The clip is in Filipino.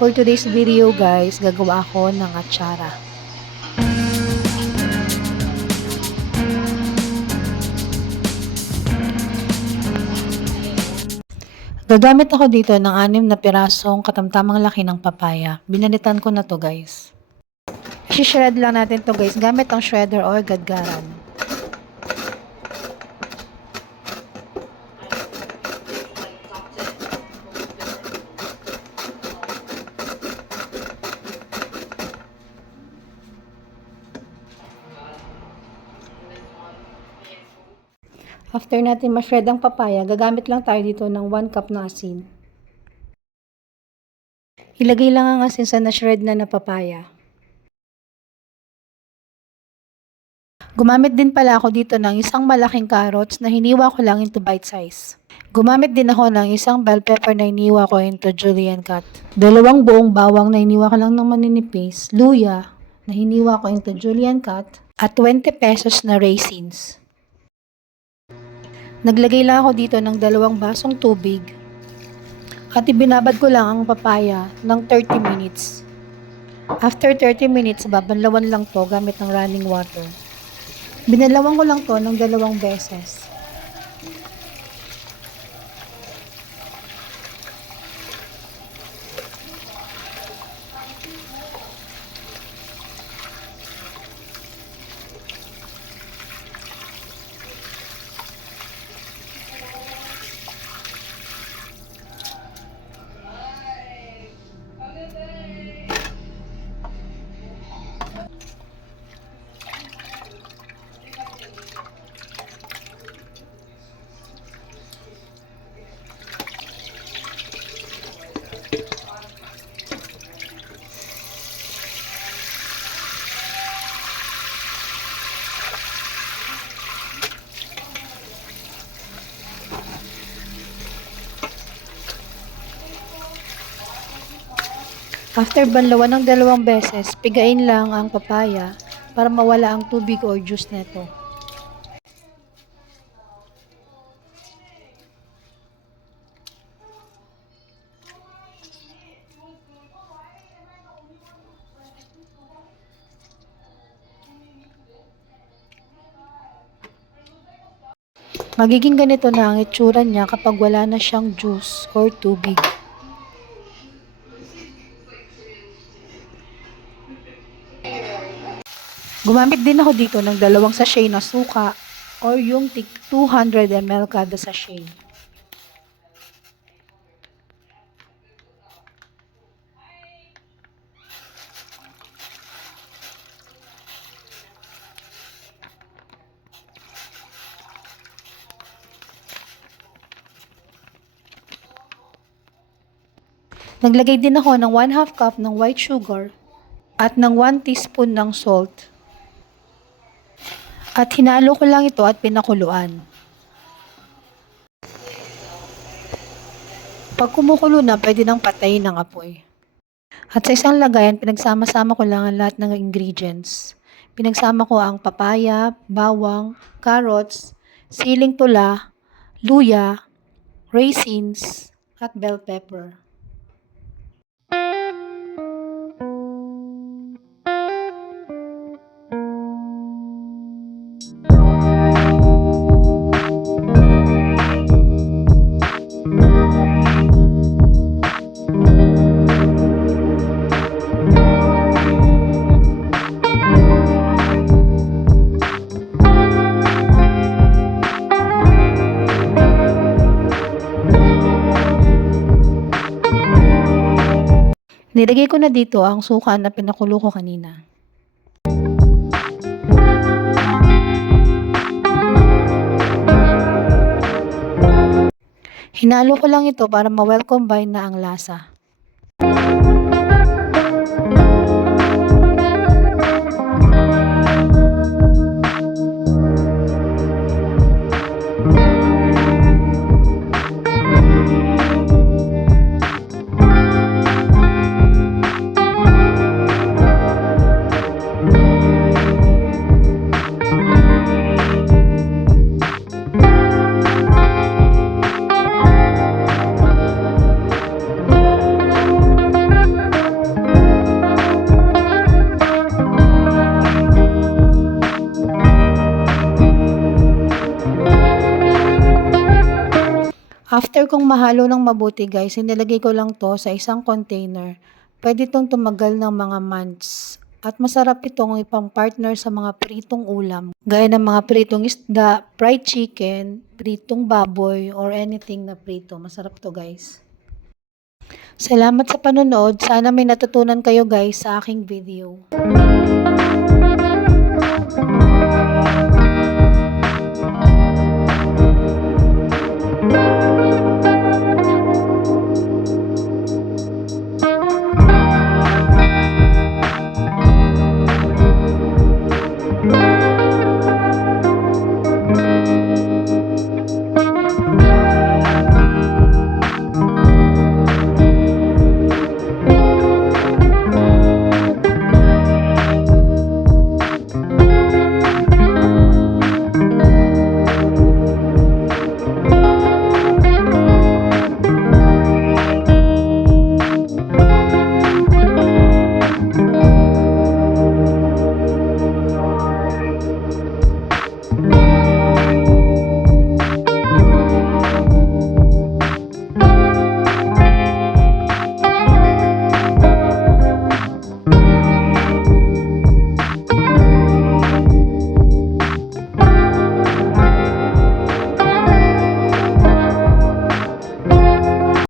For today's video guys, gagawa ako ng atsara. Gagamit ako dito ng 6 na pirasong katamtamang laki ng papaya. Binalitan ko na to guys. I-shred lang natin to guys gamit ang shredder or gadgaran. After natin ma-shred ang papaya, gagamit lang tayo dito ng 1 cup na asin. Ilagay lang ang asin sa na-shred na papaya. Gumamit din pala ako dito ng isang malaking carrots na hiniwa ko lang into bite size. Gumamit din ako ng isang bell pepper na hiniwa ko into julienne cut. 2 buong bawang na hiniwa ko lang ng maninipis, luya na hiniwa ko into julienne cut, at 20 pesos na raisins. Naglagay lang ako dito ng 2 basong tubig at ibinabad ko lang ang papaya ng 30 minutes. After 30 minutes, babanlawan lang to gamit ng running water. Binalawan ko lang to ng 2 beses. After banlawan ng 2 beses, pigain lang ang papaya para mawala ang tubig or juice nito. Magiging ganito na ang itsura niya kapag wala na siyang juice or tubig. Gumamit din ako dito ng 2 sachet na suka or yung 200 ml kada sachet. Naglagay din ako ng 1/2 cup ng white sugar at ng 1 teaspoon ng salt. At hinalo ko lang ito at pinakuluan. Pag kumukulo na, pwede nang patayin ang apoy. At sa isang lagayan, pinagsama-sama ko lang ang lahat ng ingredients. Pinagsama ko ang papaya, bawang, carrots, siling pula, luya, raisins, at bell pepper. Nilagay ko na dito ang suka na pinakulo ko kanina. Hinalo ko lang ito para ma-well combine na ang lasa. kong mahalo ng mabuti guys, inilagay ko lang to sa isang container. Pwede itong tumagal ng mga months. At masarap itong ipang-partner sa mga pritong ulam. Gaya ng mga pritong isda, fried chicken, pritong baboy, or anything na prito. Masarap to guys. Salamat sa panonood. Sana may natutunan kayo guys sa aking video.